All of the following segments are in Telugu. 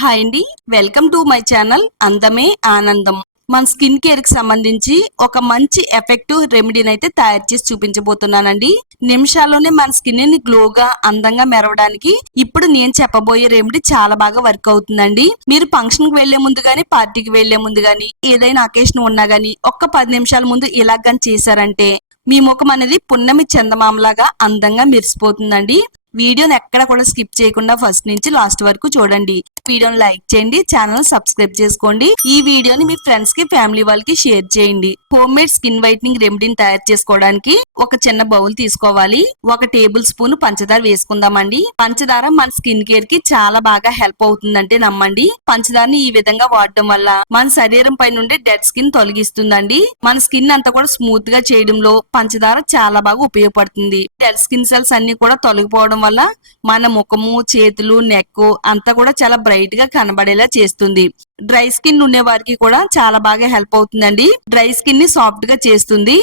హాయ్ అండి, వెల్కమ్ టు మై ఛానల్ అందమే ఆనందం. మన స్కిన్ కేర్ కి సంబంధించి ఒక మంచి ఎఫెక్టివ్ రెమెడీని అయితే తయారు చేసి చూపించబోతున్నానండి. నిమిషాల్లోనే మన స్కిన్ ని గ్లోగా అందంగా మెరవడానికి ఇప్పుడు నేను చెప్పబోయే రెమెడీ చాలా బాగా వర్క్ అవుతుందండి. మీరు ఫంక్షన్ కి వెళ్లే ముందు గానీ, పార్టీకి వెళ్లే ముందు గానీ, ఏదైనా అకేషన్ ఉన్నా గానీ ఒక్క 10 నిమిషాల ముందు ఇలాగని చేశారంటే మీ ముఖం అనేది పున్నమి చందమామలాగా అందంగా మెరిసిపోతుందండి. వీడియోని ఎక్కడ కూడా స్కిప్ చేయకుండా ఫస్ట్ నుంచి లాస్ట్ వరకు చూడండి. వీడియోని లైక్ చేయండి, ఛానల్ సబ్స్క్రైబ్ చేసుకోండి. ఈ వీడియోని మీ ఫ్రెండ్స్ కి, ఫ్యామిలీ వాళ్ళకి షేర్ చేయండి. హోమ్ మేడ్ స్కిన్ వైట్నింగ్ రెమెడీని తయారు చేసుకోవడానికి ఒక చిన్న బౌల్ తీసుకోవాలి. 1 టేబుల్ స్పూన్ పంచదార వేసుకుందామండి. పంచదార మన స్కిన్ కేర్ కి చాలా బాగా హెల్ప్ అవుతుందంటే నమ్మండి. పంచదారని ఈ విధంగా వాడటం వల్ల మన శరీరం పై నుండి డెడ్ స్కిన్ తొలగిస్తుందండి. మన స్కిన్ అంతా కూడా స్మూత్ గా చేయడంలో పంచదార చాలా బాగా ఉపయోగపడుతుంది. డెడ్ స్కిన్ సెల్స్ అన్ని కూడా తొలగిపోవడం వల్ల మన ముఖము, చేతులు, నెక్ అంతా కూడా చాలా బ్రైట్ గా కనబడేలా చేస్తుంది. డ్రై స్కిన్ ఉండే వారికి కూడా చాలా బాగా హెల్ప్ అవుతుందండి. డ్రై స్కిన్ ని సాఫ్ట్ గా చేస్తుంది.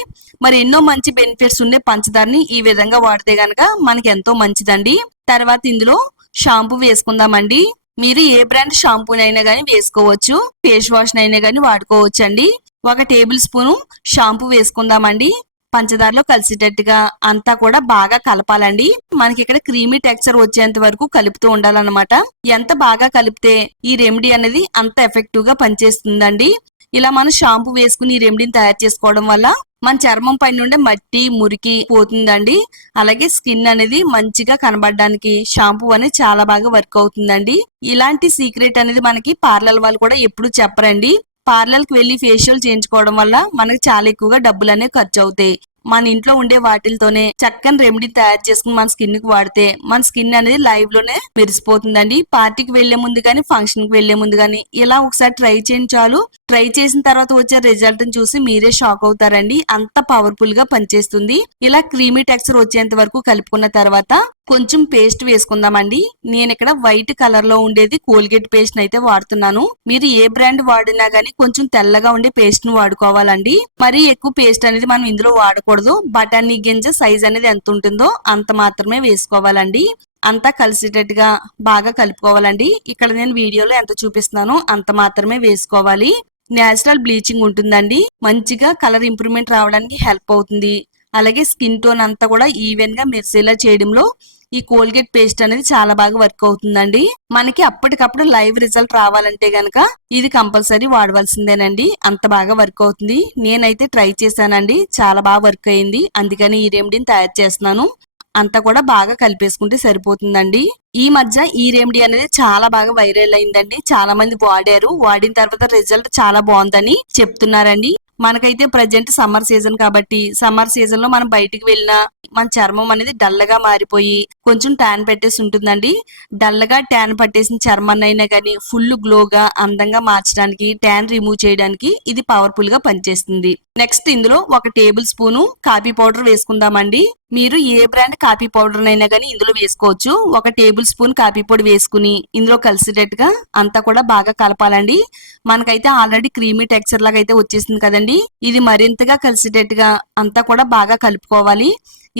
మరి ఎన్నో మంచి బెనిఫిట్స్ ఉండే పంచదారని ఈ విధంగా వాడితే గనక మనకి ఎంతో మంచిదండి. తర్వాత ఇందులో షాంపూ వేసుకుందామండి. మీరు ఏ బ్రాండ్ షాంపూనైనా గానీ వేసుకోవచ్చు, ఫేస్ వాష్ అయినా గానీ వాడుకోవచ్చు అండి. 1 టేబుల్ స్పూన్ షాంపూ వేసుకుందామండి. పంచదారలో కలిసేటట్టుగా అంతా కూడా బాగా కలపాలండి. మనకి ఇక్కడ క్రీమీ టెక్స్చర్ వచ్చేంత వరకు కలుపుతూ ఉండాలన్నమాట. ఎంత బాగా కలిపితే ఈ రెమెడీ అనేది అంత ఎఫెక్టివ్ గా పనిచేస్తుందండి. ఇలా మనం షాంపూ వేసుకుని ఈ రెమెడీని తయారు చేసుకోవడం వల్ల మన చర్మం పై నుండి మట్టి, మురికి పోతుందండి. అలాగే స్కిన్ అనేది మంచిగా కనబడడానికి షాంపూ అనేది చాలా బాగా వర్క్ అవుతుందండి. ఇలాంటి సీక్రెట్ అనేది మనకి పార్లర్ వాళ్ళు కూడా ఎప్పుడు చెప్పరండి. పార్లర్ కి వెళ్లి ఫేషియల్ చేయించుకోవడం వల్ల మనకి చాలా ఎక్కువగా డబ్బులు అనేవి ఖర్చు అవుతాయి. మన ఇంట్లో ఉండే వాటితోనే చక్కని రెమెడీ తయారు చేసుకుని మన స్కిన్ కి వాడితే మన స్కిన్ అనేది లైవ్ లోనే మెరిసిపోతుందండి. పార్టీకి వెళ్లే ముందు గానీ, ఫంక్షన్ కి వెళ్లే ముందు గానీ ఇలా ఒకసారి ట్రై చేయండి చాలు. ట్రై చేసిన తర్వాత వచ్చే రిజల్ట్ ని చూసి మీరే షాక్ అవుతారండి. అంత పవర్ఫుల్ గా పనిచేస్తుంది. ఇలా క్రీమీ టెక్స్చర్ వచ్చేంత వరకు కలుపుకున్న తర్వాత కొంచెం పేస్ట్ వేసుకుందామండి. నేను ఇక్కడ వైట్ కలర్ లో ఉండేది కోల్గేట్ పేస్ట్ అయితే వాడుతున్నాను. మీరు ఏ బ్రాండ్ వాడినా గానీ కొంచెం తెల్లగా ఉండే పేస్ట్ ను వాడుకోవాలండి. మరీ ఎక్కువ పేస్ట్ అనేది మనం ఇందులో వాడకూడదు. బఠానీ గింజ సైజ్ అనేది ఎంత ఉంటుందో అంత మాత్రమే వేసుకోవాలండి. అంతా కలిసేటట్టుగా బాగా కలుపుకోవాలండి. ఇక్కడ నేను వీడియోలో ఎంత చూపిస్తున్నానో అంత మాత్రమే వేసుకోవాలి. నేచురల్ బ్లీచింగ్ ఉంటుందండి. మంచిగా కలర్ ఇంప్రూవ్మెంట్ రావడానికి హెల్ప్ అవుతుంది. అలాగే స్కిన్ టోన్ అంతా కూడా ఈవెన్ గా మెరిసేలా చేయడంలో ఈ కోల్గేట్ పేస్ట్ అనేది చాలా బాగా వర్క్ అవుతుందండి. మనకి అప్పటికప్పుడు లైవ్ రిజల్ట్ రావాలంటే గనక ఇది కంపల్సరీ వాడవలసిందేనండి. అంత బాగా వర్క్ అవుతుంది. నేనైతే ట్రై చేశానండి, చాలా బాగా వర్క్ అయింది. అందుకని ఈ రెమెడీని తయారు చేస్తున్నాను. అంతా కూడా బాగా కలిపేసుకుంటే సరిపోతుందండి. ఈ మధ్య ఈ రెమెడీ అనేది చాలా బాగా వైరల్ అయిందండి. చాలా మంది వాడారు. వాడిన తర్వాత రిజల్ట్ చాలా బాగుందని చెప్తున్నారండి. మనకైతే ప్రజెంట్ సమ్మర్ సీజన్ కాబట్టి సమ్మర్ సీజన్ లో మనం బయటికి వెళ్ళినా మన చర్మం అనేది డల్ గా మారిపోయి కొంచెం ట్యాన్ పెట్టేసి ఉంటుందండి. డల్ గా ట్యాన్ పట్టేసిన చర్మాన్ని అయినా కానీ ఫుల్ గ్లోగా అందంగా మార్చడానికి, ట్యాన్ రిమూవ్ చేయడానికి ఇది పవర్ఫుల్ గా పనిచేస్తుంది. నెక్స్ట్ ఇందులో 1 టేబుల్ స్పూన్ కాఫీ పౌడర్ వేసుకుందామండి. మీరు ఏ బ్రాండ్ కాఫీ పౌడర్ అయినా కానీ ఇందులో వేసుకోవచ్చు. 1 టేబుల్ స్పూన్ కాఫీ పొడి వేసుకుని ఇందులో కలిసేటట్టుగా అంతా కూడా బాగా కలపాలండి. మనకైతే ఆల్రెడీ క్రీమీ టెక్స్చర్ లాగా అయితే వచ్చేసింది కదండి. ఇది మరింతగా కలిసేటట్టుగా అంతా కూడా బాగా కలుపుకోవాలి.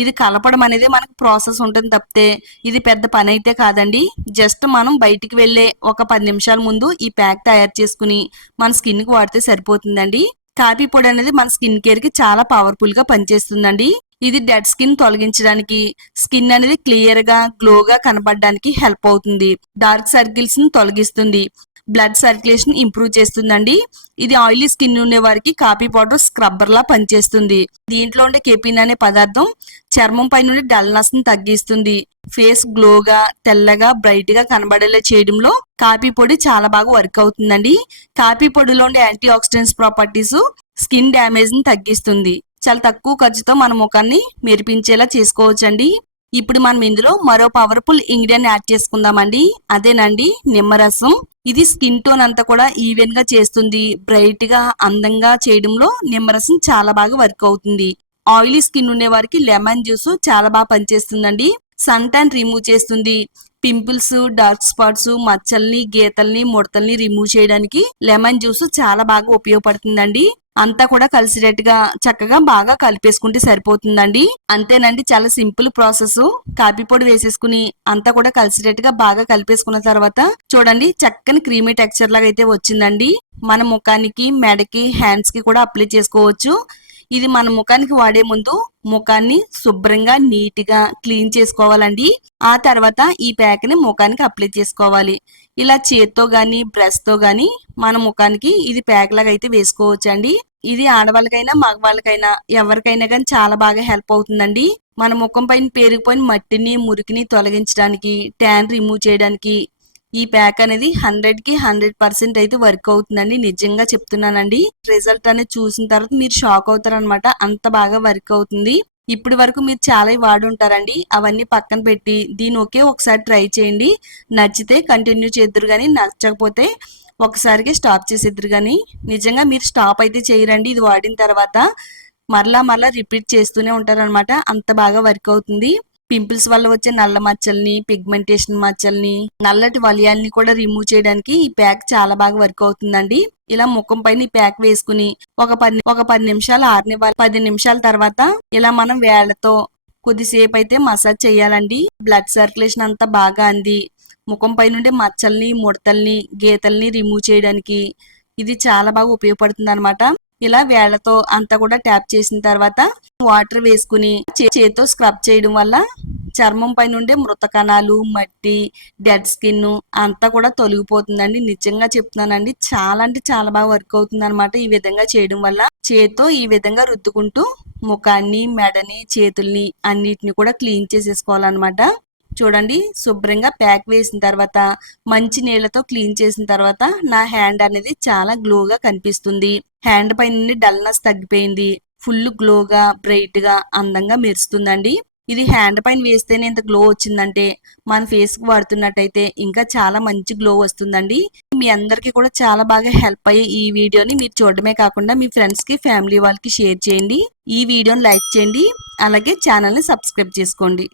ఇది కలపడం అనేది మనకు ప్రాసెస్ ఉంటుంది తప్పితే ఇది పెద్ద పని అయితే కాదండి. జస్ట్ మనం బయటికి వెళ్లే ఒక 10 నిమిషాల ముందు ఈ ప్యాక్ తయారు చేసుకుని మన స్కిన్ కి వాడితే సరిపోతుందండి. కాఫీ పొడి అనేది మన స్కిన్ కేర్ కి చాలా పవర్ఫుల్ గా పనిచేస్తుందండి. ఇది డెడ్ స్కిన్ తొలగించడానికి, స్కిన్ అనేది క్లియర్ గా గ్లోగా కనబడడానికి హెల్ప్ అవుతుంది. డార్క్ సర్కిల్స్ ని తొలగిస్తుంది. బ్లడ్ సర్క్యులేషన్ ఇంప్రూవ్ చేస్తుందండి. ఇది ఆయిలీ స్కిన్ ఉండే వారికి కాఫీ పౌడర్ స్క్రబ్బర్ లా పనిచేస్తుంది. దీంట్లో ఉండే కెపిన్ అనే పదార్థం చర్మం పై నుండి డల్నెస్ ని తగ్గిస్తుంది. ఫేస్ గ్లోగా, తెల్లగా, బ్రైట్ గా కనబడేలా చేయడంలో కాఫీ పొడి చాలా బాగా వర్క్ అవుతుందండి. కాఫీ పొడిలో ఉండే antioxidants properties skin damage ని తగ్గిస్తుంది. చాలా తక్కువ ఖర్చుతో మన ముఖాన్ని మెరిపించేలా చేసుకోవచ్చండి. ఇప్పుడు మనం ఇందులో మరో పవర్ఫుల్ ఇంగ్రీడియంట్ యాడ్ చేసుకుందామండి. అదేనండి నిమ్మరసం. ఇది స్కిన్ టోన్ అంతా కూడా ఈవెన్ గా చేస్తుంది. బ్రైట్ గా అందంగా చేయడంలో నిమ్మరసం చాలా బాగా వర్క్ అవుతుంది. ఆయిలీ స్కిన్ ఉండే వారికి లెమన్ జ్యూస్ చాలా బాగా పనిచేస్తుందండి. సన్ ట్యాన్ రిమూవ్ చేస్తుంది. పింపుల్స్, డార్క్ స్పాట్స్, మచ్చల్ని, గీతల్ని, ముడతల్ని రిమూవ్ చేయడానికి లెమన్ జ్యూస్ చాలా బాగా ఉపయోగపడుతుందండి. అంతా కూడా కలిసినట్టుగా చక్కగా బాగా కలిపేసుకుంటే సరిపోతుందండి. అంతేనండి, చాలా సింపుల్ ప్రాసెస్. కాఫీ పొడి వేసేసుకుని అంతా కూడా కలిసినట్టుగా బాగా కలిపేసుకున్న తర్వాత చూడండి చక్కని క్రీమీ టెక్స్చర్ లాగా అయితే వచ్చిందండి. మన ముఖానికి, మెడకి, హ్యాండ్స్ కి కూడా అప్లై చేసుకోవచ్చు. ఇది మన ముఖానికి వాడే ముందు ముఖాన్ని శుభ్రంగా నీట్ గా క్లీన్ చేసుకోవాలండి. ఆ తర్వాత ఈ ప్యాక్ ని ముఖానికి అప్లై చేసుకోవాలి. ఇలా చేత్తో గాని బ్రష్ తో గాని మన ముఖానికి ఇది ప్యాక్ లాగా అయితే వేసుకోవచ్చు అండి. ఇది ఆడవాళ్ళకైనా మగవాళ్ళకైనా ఎవరికైనా కానీ చాలా బాగా హెల్ప్ అవుతుందండి. మన ముఖం పైన పేరుకుపోయిన మట్టిని, మురికిని తొలగించడానికి, ట్యాన్ రిమూవ్ చేయడానికి ఈ ప్యాక్ అనేది 100కి 100% అయితే వర్క్ అవుతుందండి. నిజంగా చెప్తున్నానండి. రిజల్ట్ అనేది చూసిన తర్వాత మీరు షాక్ అవుతారనమాట. అంత బాగా వర్క్ అవుతుంది. ఇప్పటి వరకు మీరు చాలా వాడి ఉంటారండి. అవన్నీ పక్కన పెట్టి దీని ఒకే ఒకసారి ట్రై చేయండి. నచ్చితే కంటిన్యూ చేద్దురు గాని, నచ్చకపోతే ఒకసారికి స్టాప్ చేసేద్దరు గాని. నిజంగా మీరు స్టాప్ అయితే చేయరండి. ఇది వాడిన తర్వాత మరలా మరలా రిపీట్ చేస్తూనే ఉంటారనమాట. అంత బాగా వర్క్ అవుతుంది. పింపుల్స్ వల్ల వచ్చే నల్ల మచ్చల్ని, పిగ్మెంటేషన్ మచ్చల్ని, నల్లటి వలయాల్ని కూడా రిమూవ్ చేయడానికి ఈ ప్యాక్ చాలా బాగా వర్క్ అవుతుందండి. ఇలా ముఖం పైన ఈ ప్యాక్ వేసుకుని ఒక 10 నిమిషాలు ఆరనివ్వాలి. 10 నిమిషాల తర్వాత ఇలా మనం వేళ్లతో కొద్దిసేపు అయితే మసాజ్ చేయాలండి. బ్లడ్ సర్క్యులేషన్ అంతా బాగా అంది ముఖం పై నుండి మచ్చల్ని, ముడతల్ని, గీతల్ని రిమూవ్ చేయడానికి ఇది చాలా బాగా ఉపయోగపడుతుంది అనమాట. ఇలా వేళ్లతో అంతా కూడా ట్యాప్ చేసిన తర్వాత వాటర్ వేసుకుని చేతితో స్క్రబ్ చేయడం వల్ల చర్మం పై నుండి మృత కణాలు, మట్టి, డెడ్ స్కిన్ అంతా కూడా తొలగిపోతుందండి. నిజంగా చెప్తున్నానండి, చాలా అంటే చాలా బాగా వర్క్ అవుతుంది అనమాట. ఈ విధంగా చేయడం వల్ల చేత్తో ఈ విధంగా రుద్దుకుంటూ ముఖాన్ని, మెడని, చేతుల్ని అన్నిటిని కూడా క్లీన్ చేసేసుకోవాలన్నమాట. చూడండి శుభ్రంగా ప్యాక్ వేసిన తర్వాత మంచి నీళ్లతో క్లీన్ చేసిన తర్వాత నా హ్యాండ్ అనేది చాలా గ్లోగా కనిపిస్తుంది. హ్యాండ్ పై నుండి డల్నెస్ తగ్గిపోయింది. ఫుల్ గ్లోగా, బ్రైట్ గా, అందంగా మెరుస్తుందండి. ఇది హ్యాండ్ పైన వేస్తేనే ఇంత గ్లో వచ్చిందంటే మన ఫేస్ కి వాడుతున్నట్టయితే ఇంకా చాలా మంచి గ్లో వస్తుందండి. మీ అందరికీ కూడా చాలా బాగా హెల్ప్ అయ్యే ఈ వీడియోని మీరు చూడడమే కాకుండా మీ ఫ్రెండ్స్ కి, ఫ్యామిలీ వాళ్ళకి షేర్ చేయండి. ఈ వీడియోని లైక్ చేయండి. అలాగే ఛానల్ ని సబ్స్క్రైబ్ చేసుకోండి.